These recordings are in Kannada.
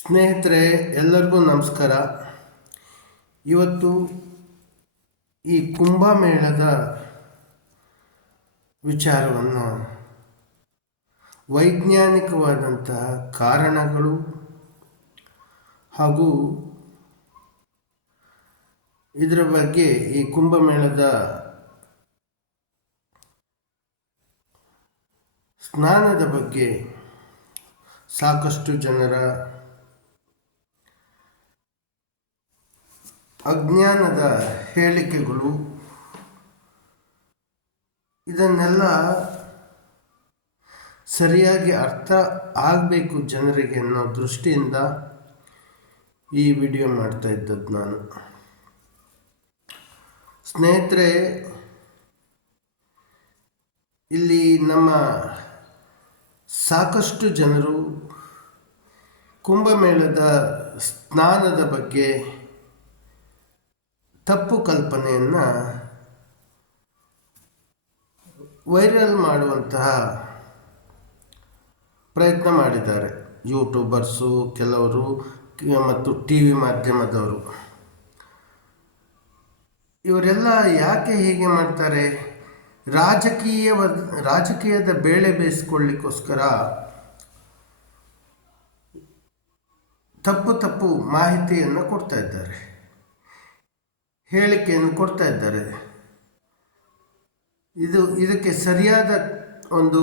ಸ್ನೇಹಿತರೆ, ಎಲ್ಲರಿಗೂ ನಮಸ್ಕಾರ. ಇವತ್ತು ಈ ಕುಂಭಮೇಳದ ವಿಚಾರವನ್ನು ವೈಜ್ಞಾನಿಕವಾದಂತಹ ಕಾರಣಗಳು ಹಾಗೂ ಇದರ ಬಗ್ಗೆ ಈ ಕುಂಭಮೇಳದ ಸ್ನಾನದ ಬಗ್ಗೆ ಸಾಕಷ್ಟು ಜನರ ಅಜ್ಞಾನದ ಹೇಳಿಕೆಗಳು, ಇದನ್ನೆಲ್ಲ ಸರಿಯಾಗಿ ಅರ್ಥ ಆಗಬೇಕು ಜನರಿಗೆ ಅನ್ನೋ ದೃಷ್ಟಿಯಿಂದ ಈ ವಿಡಿಯೋ ಮಾಡ್ತಾ ಇದ್ದದ್ದು ನಾನು. ಸ್ನೇಹಿತರೆ, ಇಲ್ಲಿ ನಮ್ಮ ಸಾಕಷ್ಟು ಜನರು ಕುಂಭಮೇಳದ ಸ್ನಾನದ ಬಗ್ಗೆ ತಪ್ಪು ಕಲ್ಪನೆಯನ್ನು ವೈರಲ್ ಮಾಡುವಂತಹ ಪ್ರಯತ್ನ ಮಾಡಿದ್ದಾರೆ. ಯೂಟ್ಯೂಬರ್ಸು, ಕೆಲವರು ಮತ್ತು ಟಿ ವಿ ಮಾಧ್ಯಮದವರು. ಇವರೆಲ್ಲ ಯಾಕೆ ಹೀಗೆ ಮಾಡ್ತಾರೆ? ರಾಜಕೀಯದ ಬೇಳೆ ಬೇಯಿಸ್ಕೊಳ್ಳಿಕ್ಕೋಸ್ಕರ ತಪ್ಪು ಮಾಹಿತಿಯನ್ನು ಕೊಡ್ತಾ ಇದ್ದಾರೆ, ಹೇಳಿಕೆಯನ್ನು ಕೊಡ್ತಾ ಇದ್ದಾರೆ. ಇದಕ್ಕೆ ಸರಿಯಾದ ಒಂದು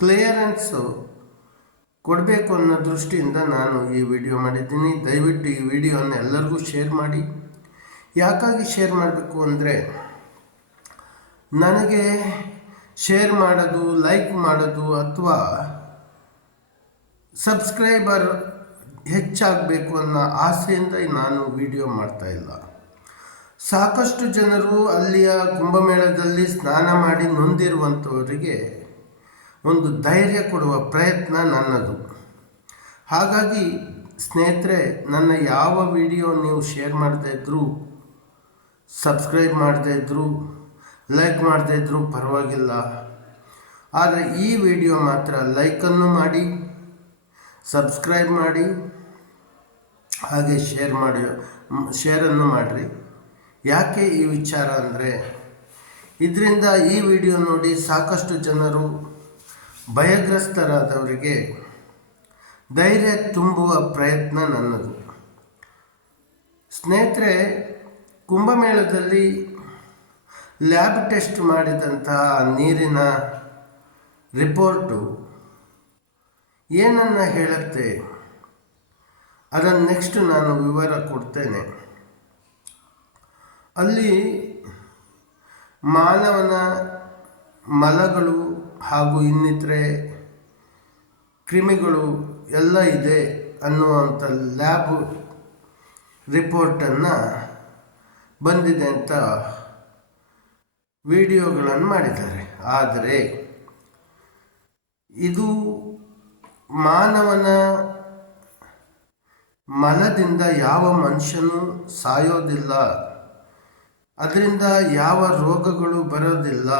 ಕ್ಲಿಯರೆನ್ಸು ಕೊಡಬೇಕು ಅನ್ನೋ ದೃಷ್ಟಿಯಿಂದ ನಾನು ಈ ವಿಡಿಯೋ ಮಾಡಿದ್ದೀನಿ. ದಯವಿಟ್ಟು ಈ ವಿಡಿಯೋನ ಎಲ್ಲರಿಗೂ ಶೇರ್ ಮಾಡಿ. ಯಾಕಾಗಿ ಶೇರ್ ಮಾಡಬೇಕು ಅಂದರೆ, ನನಗೆ ಶೇರ್ ಮಾಡೋದು, ಲೈಕ್ ಮಾಡೋದು ಅಥವಾ ಸಬ್ಸ್ಕ್ರೈಬರ್ ಹೆಚ್ಚಾಗಬೇಕು ಅನ್ನೋ ಆಸೆಯಿಂದ ನಾನು ವಿಡಿಯೋ ಮಾಡ್ತಾಯಿಲ್ಲ. ಸಾಕಷ್ಟು ಜನರು ಅಲ್ಲಿಯ ಕುಂಭಮೇಳದಲ್ಲಿ ಸ್ನಾನ ಮಾಡಿ ನೊಂದಿರುವಂಥವರಿಗೆ ಒಂದು ಧೈರ್ಯ ಕೊಡುವ ಪ್ರಯತ್ನ ನನ್ನದು. ಹಾಗಾಗಿ ಸ್ನೇಹಿತರೆ, ನನ್ನ ಯಾವ ವಿಡಿಯೋ ನೀವು ಶೇರ್ ಮಾಡದೇ ಇದ್ದರೂ, ಸಬ್ಸ್ಕ್ರೈಬ್ ಮಾಡದೇ ಇದ್ದರೂ, ಲೈಕ್ ಮಾಡದೇ ಇದ್ದರೂ ಪರವಾಗಿಲ್ಲ. ಆದರೆ ಈ ವಿಡಿಯೋ ಮಾತ್ರ ಲೈಕನ್ನು ಮಾಡಿ, ಸಬ್ಸ್ಕ್ರೈಬ್ ಮಾಡಿ, ಹಾಗೆ ಶೇರನ್ನು ಮಾಡಿರಿ. ಯಾಕೆ ಈ ವಿಚಾರ ಅಂದರೆ, ಇದರಿಂದ ಈ ವಿಡಿಯೋ ನೋಡಿ ಸಾಕಷ್ಟು ಜನರು ಭಯಗ್ರಸ್ತರಾದವರಿಗೆ ಧೈರ್ಯ ತುಂಬುವ ಪ್ರಯತ್ನ ನನ್ನದು. ಸ್ನೇಹಿತರೆ, ಕುಂಭಮೇಳದಲ್ಲಿ ಲ್ಯಾಬ್ ಟೆಸ್ಟ್ ಮಾಡಿದಂತಹ ನೀರಿನ ರಿಪೋರ್ಟು ಏನನ್ನು ಹೇಳುತ್ತೆ ಅದನ್ನು ನೆಕ್ಸ್ಟ್ ನಾನು ವಿವರ ಕೊಡ್ತೇನೆ. ಅಲ್ಲಿ ಮಾನವನ ಮಲಗಳು ಹಾಗೂ ಇನ್ನಿತರೆ ಕ್ರಿಮಿಗಳು ಎಲ್ಲ ಇದೆ ಅನ್ನುವಂಥ ಲ್ಯಾಬ್ ರಿಪೋರ್ಟನ್ನು ಬಂದಿದೆ ಅಂತ ವಿಡಿಯೋಗಳನ್ನು ಮಾಡಿದ್ದಾರೆ. ಆದರೆ ಇದು ಮಾನವನ ಮಲದಿಂದ ಯಾವ ಮನುಷ್ಯನೂ ಸಾಯೋದಿಲ್ಲ, ಅದರಿಂದ ಯಾವ ರೋಗಗಳು ಬರೋದಿಲ್ಲ.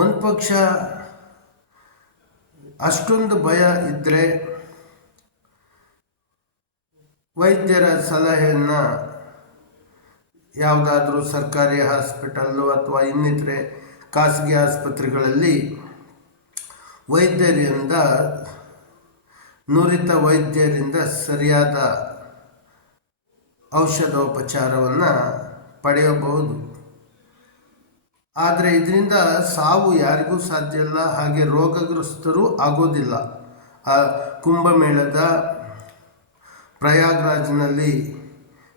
ಒಂದು ಪಕ್ಷ ಅಷ್ಟೊಂದು ಭಯ ಇದ್ದರೆ ವೈದ್ಯರ ಸಲಹೆಯನ್ನು ಯಾವುದಾದ್ರೂ ಸರ್ಕಾರಿ ಹಾಸ್ಪಿಟಲ್ಲು ಅಥವಾ ಇನ್ನಿತರೆ ಖಾಸಗಿ ಆಸ್ಪತ್ರೆಗಳಲ್ಲಿ ನುರಿತ ವೈದ್ಯರಿಂದ ಸರಿಯಾದ ಔಷಧೋಪಚಾರವನ್ನು ಪಡೆಯಬಹುದು. ಆದರೆ ಇದರಿಂದ ಸಾವು ಯಾರಿಗೂ ಸಾಧ್ಯ ಇಲ್ಲ, ಹಾಗೆ ರೋಗಗ್ರಸ್ತರೂ ಆಗೋದಿಲ್ಲ. ಆ ಕುಂಭಮೇಳದ ಪ್ರಯಾಗ್ರಾಜ್ನಲ್ಲಿ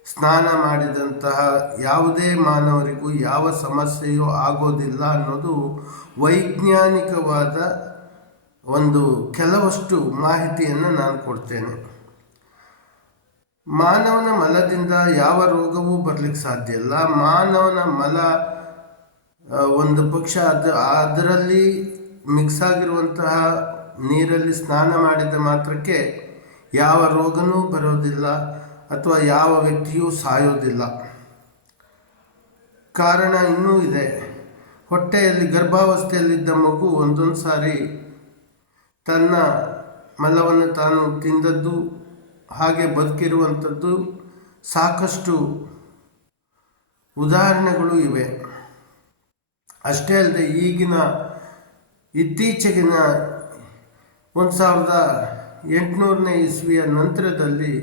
ಸ್ನಾನ ಮಾಡಿದಂತಹ ಯಾವುದೇ ಮಾನವರಿಗೂ ಯಾವ ಸಮಸ್ಯೆಯೂ ಆಗೋದಿಲ್ಲ ಅನ್ನೋದು ವೈಜ್ಞಾನಿಕವಾದ ಒಂದು ಕೆಲವಷ್ಟು ಮಾಹಿತಿಯನ್ನು ನಾನು ಕೊಡ್ತೇನೆ. ಮಾನವನ ಮಲದಿಂದ ಯಾವ ರೋಗವೂ ಬರಲಿಕ್ಕೆ ಸಾಧ್ಯ ಇಲ್ಲ. ಮಾನವನ ಮಲ ಒಂದು ಪಕ್ಷ ಅದರಲ್ಲಿ ಮಿಕ್ಸ್ ಆಗಿರುವಂತಹ ನೀರಲ್ಲಿ ಸ್ನಾನ ಮಾಡಿದ ಮಾತ್ರಕ್ಕೆ ಯಾವ ರೋಗನೂ ಬರೋದಿಲ್ಲ ಅಥವಾ ಯಾವ ವ್ಯಕ್ತಿಯೂ ಸಾಯೋದಿಲ್ಲ. ಕಾರಣ ಇನ್ನೂ ಇದೆ. ಹೊಟ್ಟೆಯಲ್ಲಿ ಗರ್ಭಾವಸ್ಥೆಯಲ್ಲಿದ್ದ ಮಗು ಒಂದೊಂದು ಸಾರಿ ತನ್ನ ಮಲವನ್ನು ತಾನು ತಿಂದದ್ದು ಹಾಗೆ ಬದುಕಿರುವಂಥದ್ದು ಸಾಕಷ್ಟು ಉದಾಹರಣೆಗಳು ಇವೆ. ಅಷ್ಟೇ ಅಲ್ಲದೆ ಇತ್ತೀಚೆಗಿನ 1800ನೇ ಇಸ್ವಿಯ ನಂತರದಲ್ಲಿ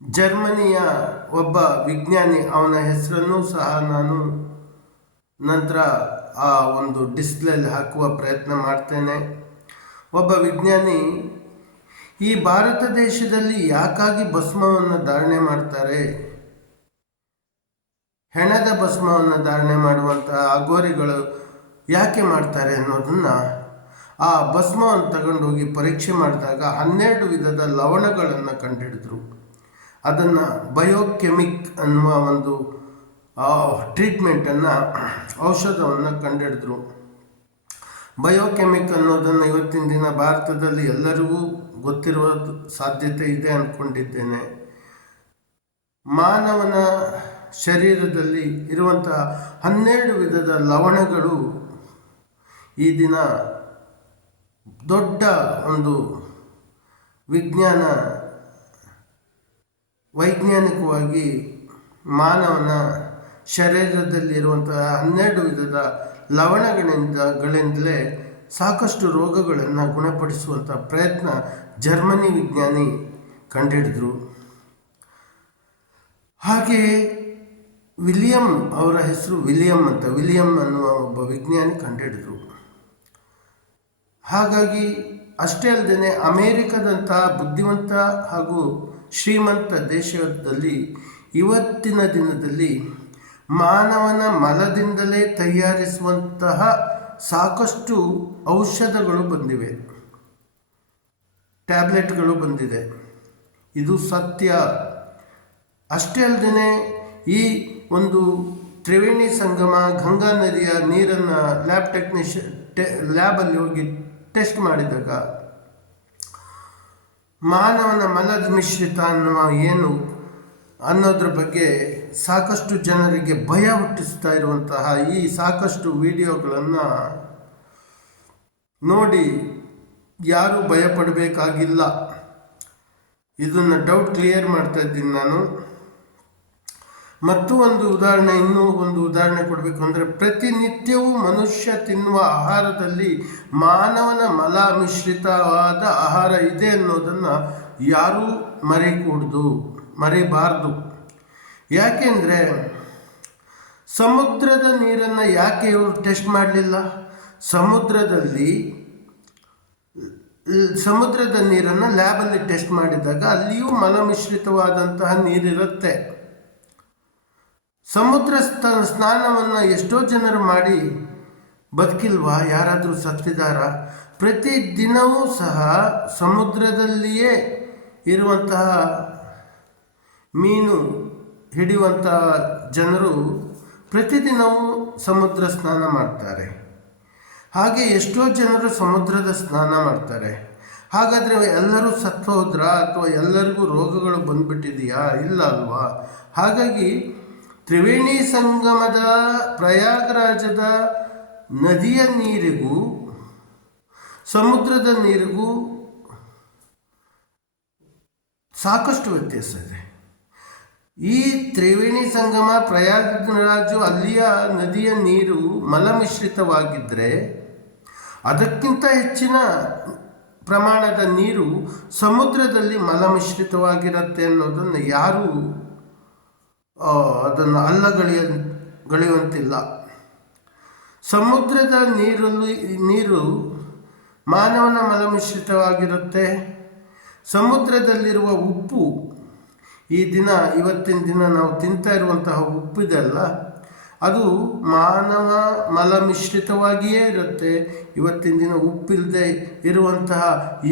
ಜರ್ಮನಿಯ ಒಬ್ಬ ವಿಜ್ಞಾನಿ, ಅವನ ಹೆಸರನ್ನು ಸಹ ನಾನು ನಂತರ ಆ ಒಂದು ಡಿಸ್ಪ್ಲೇಲಿ ಹಾಕುವ ಪ್ರಯತ್ನ ಮಾಡ್ತೇನೆ. ಒಬ್ಬ ವಿಜ್ಞಾನಿ ಈ ಭಾರತ ದೇಶದಲ್ಲಿ ಯಾಕಾಗಿ ಭಸ್ಮವನ್ನು ಧಾರಣೆ ಮಾಡ್ತಾರೆ, ಹೆಣದ ಭಸ್ಮವನ್ನು ಧಾರಣೆ ಮಾಡುವಂತಹ ಅಘೋರಿಗಳು ಯಾಕೆ ಮಾಡ್ತಾರೆ ಅನ್ನೋದನ್ನು, ಆ ಭಸ್ಮವನ್ನು ತಗೊಂಡೋಗಿ ಪರೀಕ್ಷೆ ಮಾಡಿದಾಗ 12 ವಿಧದ ಲವಣಗಳನ್ನು ಕಂಡುಹಿಡಿದ್ರು. ಅದನ್ನು ಬಯೋಕೆಮಿಕ್ ಅನ್ನುವ ಒಂದು ಟ್ರೀಟ್ಮೆಂಟನ್ನು, ಔಷಧವನ್ನು ಕಂಡುಹಿಡಿದ್ರು. ಬಯೋಕೆಮಿಕ್ ಅನ್ನೋದನ್ನು ಇವತ್ತಿನ ದಿನ ಭಾರತದಲ್ಲಿ ಎಲ್ಲರಿಗೂ ಗೊತ್ತಿರುವ ಸಾಧ್ಯತೆ ಇದೆ ಅಂದ್ಕೊಂಡಿದ್ದೇನೆ. ಮಾನವನ ಶರೀರದಲ್ಲಿ ಇರುವಂತಹ 12 ವಿಧದ ಲವಣಗಳು ಈ ದಿನ ದೊಡ್ಡ ಒಂದು ವೈಜ್ಞಾನಿಕವಾಗಿ ಮಾನವನ ಶರೀರದಲ್ಲಿರುವಂತಹ 12 ವಿಧದ ಲವಣಗಳಿಂದಲೇ ಸಾಕಷ್ಟು ರೋಗಗಳನ್ನು ಗುಣಪಡಿಸುವಂಥ ಪ್ರಯತ್ನ ಜರ್ಮನಿ ವಿಜ್ಞಾನಿ ಕಂಡುಹಿಡಿದ್ರು. ಹಾಗೆಯೇ ವಿಲಿಯಂ, ಅವರ ಹೆಸರು ವಿಲಿಯಂ ಅನ್ನುವ ಒಬ್ಬ ವಿಜ್ಞಾನಿ ಕಂಡುಹಿಡಿದ್ರು. ಹಾಗಾಗಿ ಅಷ್ಟೇ ಅಲ್ಲದೆ ಅಮೇರಿಕದಂತಹ ಬುದ್ಧಿವಂತ ಹಾಗೂ ಶ್ರೀಮಂತ ದೇಶದಲ್ಲಿ ಇವತ್ತಿನ ದಿನದಲ್ಲಿ ಮಾನವನ ಮಲದಿಂದಲೇ ತಯಾರಿಸುವಂತಹ ಸಾಕಷ್ಟು ಔಷಧಗಳು ಬಂದಿವೆ, ಟ್ಯಾಬ್ಲೆಟ್ಗಳು ಬಂದಿದೆ. ಇದು ಸತ್ಯ. ಅಷ್ಟೇ ಅಲ್ಲದೆ ಈ ಒಂದು ತ್ರಿವೇಣಿ ಸಂಗಮ ಗಂಗಾ ನದಿಯ ನೀರನ್ನು ಲ್ಯಾಬಲ್ಲಿ ಹೋಗಿ ಟೆಸ್ಟ್ ಮಾಡಿದಾಗ ಮಾನವನ ಮಲದ ಮಿಶ್ರಿತ ಅನ್ನೋದ್ರ ಬಗ್ಗೆ ಸಾಕಷ್ಟು ಜನರಿಗೆ ಭಯ ಹುಟ್ಟಿಸ್ತಾ ಇರುವಂತಹ ಈ ಸಾಕಷ್ಟು ವಿಡಿಯೋಗಳನ್ನು ನೋಡಿ ಯಾರೂ ಭಯಪಡಬೇಕಾಗಿಲ್ಲ. ಇದನ್ನು ಡೌಟ್ ಕ್ಲಿಯರ್ ಮಾಡ್ತಾ ಇದ್ದೀನಿ ನಾನು. ಇನ್ನೂ ಒಂದು ಉದಾಹರಣೆ ಕೊಡಬೇಕು ಅಂದರೆ, ಪ್ರತಿನಿತ್ಯವೂ ಮನುಷ್ಯ ತಿನ್ನುವ ಆಹಾರದಲ್ಲಿ ಮಾನವನ ಮಲ ಮಿಶ್ರಿತವಾದ ಆಹಾರ ಇದೆ ಅನ್ನೋದನ್ನು ಯಾರೂ ಮರಿಬಾರ್ದು. ಯಾಕೆಂದರೆ ಸಮುದ್ರದ ನೀರನ್ನು ಯಾಕೆ ಇವರು ಟೆಸ್ಟ್ ಮಾಡಲಿಲ್ಲ? ಸಮುದ್ರದ ನೀರನ್ನು ಲ್ಯಾಬಲ್ಲಿ ಟೆಸ್ಟ್ ಮಾಡಿದಾಗ ಅಲ್ಲಿಯೂ ಮಲ ಮಿಶ್ರಿತವಾದಂತಹ ನೀರಿರುತ್ತೆ. ಸಮುದ್ರ ಸ್ನಾನವನ್ನು ಎಷ್ಟೋ ಜನರು ಮಾಡಿ ಬದುಕಿಲ್ವಾ? ಯಾರಾದರೂ ಸತ್ತಿದಾರ? ಪ್ರತಿದಿನವೂ ಸಹ ಸಮುದ್ರದಲ್ಲಿಯೇ ಇರುವಂತಹ ಮೀನು ಹಿಡಿಯುವಂತಹ ಜನರು ಪ್ರತಿದಿನವೂ ಸಮುದ್ರ ಸ್ನಾನ ಮಾಡ್ತಾರೆ. ಹಾಗೆ ಎಷ್ಟೋ ಜನರು ಸಮುದ್ರದ ಸ್ನಾನ ಮಾಡ್ತಾರೆ. ಹಾಗಾದರೆ ಎಲ್ಲರೂ ಸತ್ತು ಹೋದ್ರಾ ಅಥವಾ ಎಲ್ಲರಿಗೂ ರೋಗಗಳು ಬಂದ್ಬಿಟ್ಟಿದೆಯಾ? ಇಲ್ಲ ಅಲ್ವಾ? ಹಾಗಾಗಿ ತ್ರಿವೇಣಿ ಸಂಗಮದ ಪ್ರಯಾಗರಾಜದ ನದಿಯ ನೀರಿಗೂ ಸಮುದ್ರದ ನೀರಿಗೂ ಸಾಕಷ್ಟು ವ್ಯತ್ಯಾಸ ಇದೆ. ಈ ತ್ರಿವೇಣಿ ಸಂಗಮ ಪ್ರಯಾಗರಾಜು ಅಲ್ಲಿಯ ನದಿಯ ನೀರು ಮಲಮಿಶ್ರಿತವಾಗಿದ್ದರೆ ಅದಕ್ಕಿಂತ ಹೆಚ್ಚಿನ ಪ್ರಮಾಣದ ನೀರು ಸಮುದ್ರದಲ್ಲಿ ಮಲಮಿಶ್ರಿತವಾಗಿರುತ್ತೆ ಅನ್ನೋದನ್ನು ಯಾರೂ ಅದನ್ನು ಗಳೆಯುವಂತಿಲ್ಲ. ಸಮುದ್ರದ ನೀರು ಮಾನವನ ಮಲಮಿಶ್ರಿತವಾಗಿರುತ್ತೆ. ಸಮುದ್ರದಲ್ಲಿರುವ ಉಪ್ಪು, ಇವತ್ತಿನ ದಿನ ನಾವು ತಿಂತಾ ಇರುವಂತಹ ಉಪ್ಪಿದೆಲ್ಲ ಅದು ಮಾನವ ಮಲಮಿಶ್ರಿತವಾಗಿಯೇ ಇರುತ್ತೆ. ಇವತ್ತಿನ ದಿನ ಉಪ್ಪಿಲ್ಲದೆ ಇರುವಂತಹ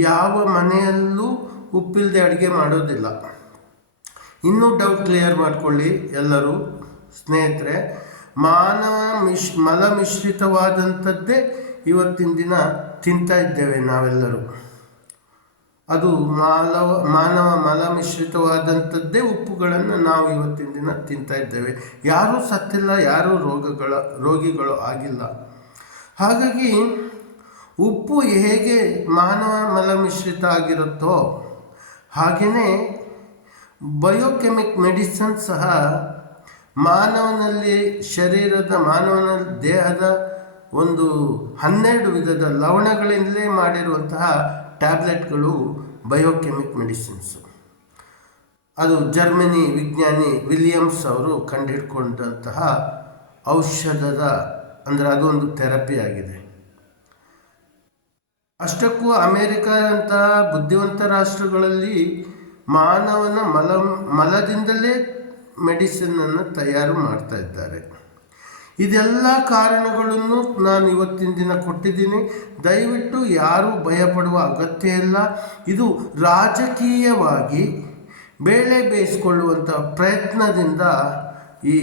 ಯಾವ ಮನೆಯಲ್ಲೂ ಉಪ್ಪಿಲ್ಲದೆ ಅಡುಗೆ ಮಾಡೋದಿಲ್ಲ. ಇನ್ನೂ ಡೌಟ್ ಕ್ಲಿಯರ್ ಮಾಡಿಕೊಳ್ಳಿ ಎಲ್ಲರೂ ಸ್ನೇಹಿತರೆ. ಮಾನವ ಮಲಮಿಶ್ರಿತವಾದಂಥದ್ದೇ ಇವತ್ತಿನ ದಿನ ತಿಂತಾ ಇದ್ದೇವೆ ನಾವೆಲ್ಲರೂ. ಅದು ಮಾನವ ಮಲಮಿಶ್ರಿತವಾದಂಥದ್ದೇ ಉಪ್ಪುಗಳನ್ನು ನಾವು ಇವತ್ತಿನ ದಿನ ತಿಂತಾ ಇದ್ದೇವೆ. ಯಾರೂ ಸತ್ತಿಲ್ಲ, ಯಾರೂ ರೋಗಿಗಳು ಆಗಿಲ್ಲ. ಹಾಗಾಗಿ ಉಪ್ಪು ಹೇಗೆ ಮಾನವ ಮಲಮಿಶ್ರಿತ ಆಗಿರುತ್ತೋ ಹಾಗೆಯೇ ಬಯೋಕೆಮಿಕ್ ಮೆಡಿಸಿನ್ ಸಹ ಮಾನವನ ದೇಹದ ಒಂದು 12 ವಿಧದ ಲವಣಗಳಿಂದಲೇ ಮಾಡಿರುವಂತಹ ಟ್ಯಾಬ್ಲೆಟ್ಗಳು ಬಯೋಕೆಮಿಕ್ ಮೆಡಿಸಿನ್ಸು. ಅದು ಜರ್ಮನಿ ವಿಜ್ಞಾನಿ ವಿಲಿಯಮ್ಸ್ ಅವರು ಕಂಡುಹಿಡ್ಕೊಂಡಂತಹ ಔಷಧದ ಅಂದರೆ ಅದೊಂದು ಥೆರಪಿ ಆಗಿದೆ. ಅಷ್ಟಕ್ಕೂ ಅಮೇರಿಕಾದಂತಹ ಬುದ್ಧಿವಂತ ರಾಷ್ಟ್ರಗಳಲ್ಲಿ ಮಾನವನ ಮಲದಿಂದಲೇ ಮೆಡಿಸಿನನ್ನು ತಯಾರು ಮಾಡ್ತಾ ಇದ್ದಾರೆ. ಇದೆಲ್ಲ ಕಾರಣಗಳನ್ನು ನಾನು ಇವತ್ತಿನ ದಿನ ಕೊಟ್ಟಿದ್ದೀನಿ. ದಯವಿಟ್ಟು ಯಾರೂ ಭಯಪಡುವ ಅಗತ್ಯ ಇಲ್ಲ. ಇದು ರಾಜಕೀಯವಾಗಿ ಬೇಳೆ ಬೇಯಿಸಿಕೊಳ್ಳುವಂಥ ಪ್ರಯತ್ನದಿಂದ ಈ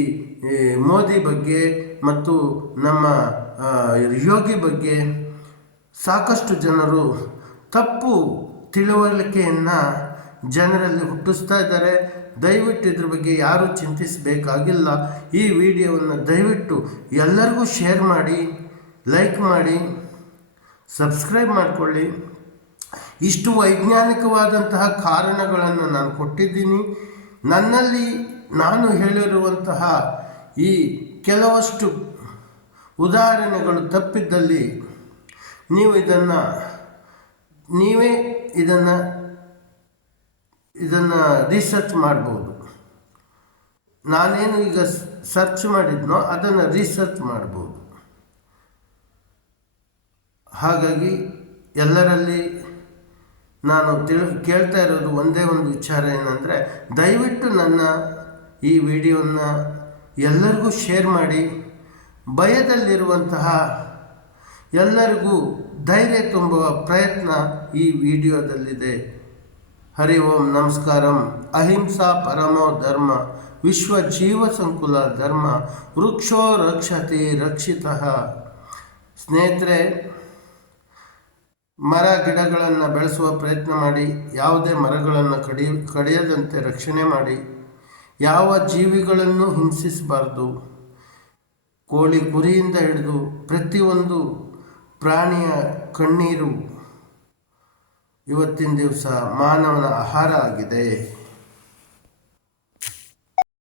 ಮೋದಿ ಬಗ್ಗೆ ಮತ್ತು ನಮ್ಮ ಯೋಗಿ ಬಗ್ಗೆ ಸಾಕಷ್ಟು ಜನರು ತಪ್ಪು ತಿಳುವಳಿಕೆಯನ್ನು ಜನರಲ್ಲಿ ಹುಟ್ಟಿಸ್ತಾ ಇದ್ದಾರೆ. ದಯವಿಟ್ಟು ಇದ್ರ ಬಗ್ಗೆ ಯಾರೂ ಚಿಂತಿಸಬೇಕಾಗಿಲ್ಲ. ಈ ವಿಡಿಯೋವನ್ನು ದಯವಿಟ್ಟು ಎಲ್ಲರಿಗೂ ಶೇರ್ ಮಾಡಿ, ಲೈಕ್ ಮಾಡಿ, ಸಬ್ಸ್ಕ್ರೈಬ್ ಮಾಡಿಕೊಳ್ಳಿ. ಇಷ್ಟು ವೈಜ್ಞಾನಿಕವಾದಂತಹ ಕಾರಣಗಳನ್ನು ನಾನು ಕೊಟ್ಟಿದ್ದೀನಿ. ನನ್ನಲ್ಲಿ ನಾನು ಹೇಳಿರುವಂತಹ ಈ ಕೆಲವಷ್ಟು ಉದಾಹರಣೆಗಳು ತಪ್ಪಿದ್ದಲ್ಲಿ ನೀವೇ ಇದನ್ನು ರಿಸರ್ಚ್ ಮಾಡ್ಬೋದು. ನಾನೇನು ಈಗ ಸರ್ಚ್ ಮಾಡಿದ್ನೋ ಅದನ್ನು ರಿಸರ್ಚ್ ಮಾಡ್ಬೋದು. ಹಾಗಾಗಿ ಎಲ್ಲರಲ್ಲಿ ನಾನು ಕೇಳ್ತಾ ಇರೋದು ಒಂದೇ ಒಂದು ವಿಚಾರ ಏನಂದರೆ, ದಯವಿಟ್ಟು ನನ್ನ ಈ ವಿಡಿಯೋನ ಎಲ್ಲರಿಗೂ ಶೇರ್ ಮಾಡಿ. ಭಯದಲ್ಲಿರುವಂತಹ ಎಲ್ಲರಿಗೂ ಧೈರ್ಯ ತುಂಬುವ ಪ್ರಯತ್ನ ಈ ವಿಡಿಯೋದಲ್ಲಿದೆ. ಹರಿ ಓಂ ನಮಸ್ಕಾರಂ. ಅಹಿಂಸಾ ಪರಮೋ ಧರ್ಮ, ವಿಶ್ವ ಜೀವ ಸಂಕುಲ ಧರ್ಮ, ವೃಕ್ಷೋ ರಕ್ಷತಿ ರಕ್ಷಿತಃ. ಸ್ನೇಹಿತರೆ, ಮರ ಗಿಡಗಳನ್ನು ಬೆಳೆಸುವ ಪ್ರಯತ್ನ ಮಾಡಿ. ಯಾವುದೇ ಮರಗಳನ್ನು ಕಡಿಯದಂತೆ ರಕ್ಷಣೆ ಮಾಡಿ. ಯಾವ ಜೀವಿಗಳನ್ನು ಹಿಂಸಿಸಬಾರ್ದು. ಕೋಳಿ ಕುರಿಯಿಂದ ಹಿಡಿದು ಪ್ರತಿಯೊಂದು ಪ್ರಾಣಿಯ ಕಣ್ಣೀರು ಇವತ್ತಿನ ದಿವಸ ಮಾನವನ ಆಹಾರ ಆಗಿದೆ.